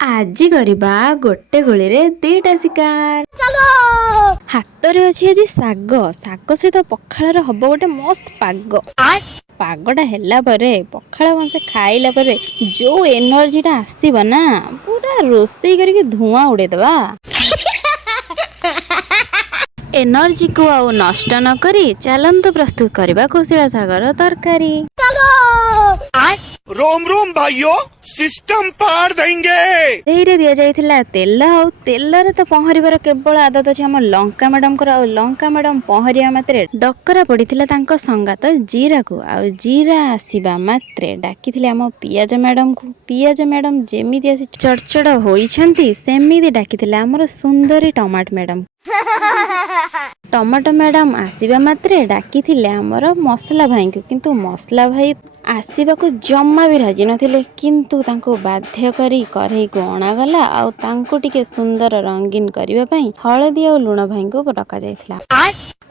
ଆଜି କରିବା ଗୋଟେ ଗୋଳିରେ ଦିଟା ଶିକାର। ହାତରେ ଅଛି ଆଜି ଶାଗ, ଶାଗ ସହିତ ପଖାଳର ହବ ଗୋଟେ ମସ୍ତ ପାଗ। ପାଗଟା ହେଲା ପରେ ପଖାଳ କଂସେ ଖାଇଲା ପରେ ଯୋଉ ଏନର୍ଜିଟା ଆସିବ ନା, ପୁରା ରୋଷେଇ କରିକି ଧୂଆଁ ଉଡେଇଦବା। ଏନର୍ଜିକୁ ଆଉ ନଷ୍ଟ ନ କରି ଚାଲନ୍ତୁ ପ୍ରସ୍ତୁତ କରିବା କୋଶଳା ଶାଗର ତରକାରୀ। रोम रोम भाइयों, सिस्टम पार देंगे। ଏଇରେ ଦିଆଯାଇଥିଲା ତେଲ, ଆଉ ତେଲରେ ତ ପହଁରିବାର କେବଳ ଆଦତ ଅଛି ଆମ ଲଙ୍କା ମ୍ୟାଡମଙ୍କର। ଆଉ ଲଙ୍କା ମ୍ୟାଡମ ପହଁରିବା ମାତ୍ରେ ଡକରା ପଡିଥିଲା ତାଙ୍କ ସଙ୍ଗାତ ଜିରାକୁ। ଆଉ ଜିରା ଆସିବା ମାତ୍ରେ ଡାକିଥିଲେ ଆମ ପିଆଜ ମ୍ୟାଡମକୁ। ପିଆଜ ମ୍ୟାଡମ ଯେମିତି ଆସି ଚଡ଼ଚଡ଼ ହୋଇଛନ୍ତି ସେମିତି ଡାକିଥିଲେ ଆମର ସୁନ୍ଦରୀ ଟମାଟୋ ମ୍ୟାଡମ। ଟମାଟୋ ମ୍ୟାଡମ ଆସିବା ମାତ୍ରେ ଡାକିଥିଲେ ଆମର ମସଲା ଭାଇଙ୍କୁ, କିନ୍ତୁ ମସଲା ଭାଇ ଆସିବାକୁ ଜମା ବି ରାଜି ନଥିଲେ। କିନ୍ତୁ ତାଙ୍କୁ ବାଧ୍ୟ କରି କରେଇକୁ ଅଣାଗଲା ଆଉ ତାଙ୍କୁ ଟିକେ ସୁନ୍ଦର ରଙ୍ଗୀନ କରିବା ପାଇଁ ହଳଦୀ ଆଉ ଲୁଣ ଭାଇଙ୍କୁ ଡକାଯାଇଥିଲା।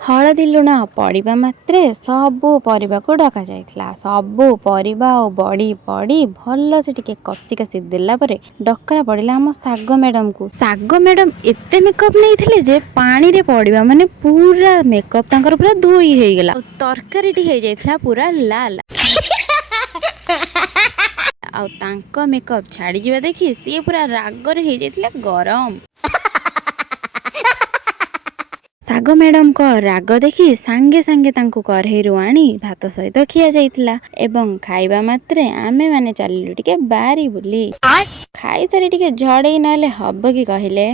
ହଳଦୀ ଲୁଣ ପଡ଼ିବା ମାତ୍ରେ ସବୁ ପରିବାକୁ ଡକାଯାଇଥିଲା। ସବୁ ପରିବା ଆଉ ବଡ଼ି ପଡ଼ି ଭଲସେ ଟିକେ କଷି କାଷି ଦେଲା ପରେ ଡକରା ପଡ଼ିଲା ଆମ ଶାଗ ମ୍ୟାଡମକୁ। ଶାଗ ମ୍ୟାଡମ ଏତେ ମେକଅପ୍ ନେଇଥିଲେ ଯେ ପାଣିରେ ପଡ଼ିବା ମାନେ ପୁରା ମେକଅପ୍ ତାଙ୍କର ପୁରା ଧୋଇ ହେଇଗଲା। ଆଉ ତରକାରୀଟି ହେଇଯାଇଥିଲା ପୁରା ଲାଲ। ଆଉ ତାଙ୍କ ମେକଅପ୍ ଛାଡ଼ିଯିବା ଦେଖି ସିଏ ପୁରା ରାଗରେ ହେଇଯାଇଥିଲା ଗରମ। ଶାଗ ମ୍ୟାଡମଙ୍କ ରାଗ ଦେଖି ସାଙ୍ଗେ ସାଙ୍ଗେ ତାଙ୍କୁ କରେଇରୁ ଆଣି ଭାତ ସହିତ ଖିଆଯାଇଥିଲା। ଏବଂ ଖାଇବା ମାତ୍ରେ ଆମେ ମାନେ ଚାଲିଲୁ ଟିକେ ବାରି ବୁଲି। ଖାଇସାରି ଟିକେ ଝଡେଇ ନହେଲେ ହବ କି କହିଲେ।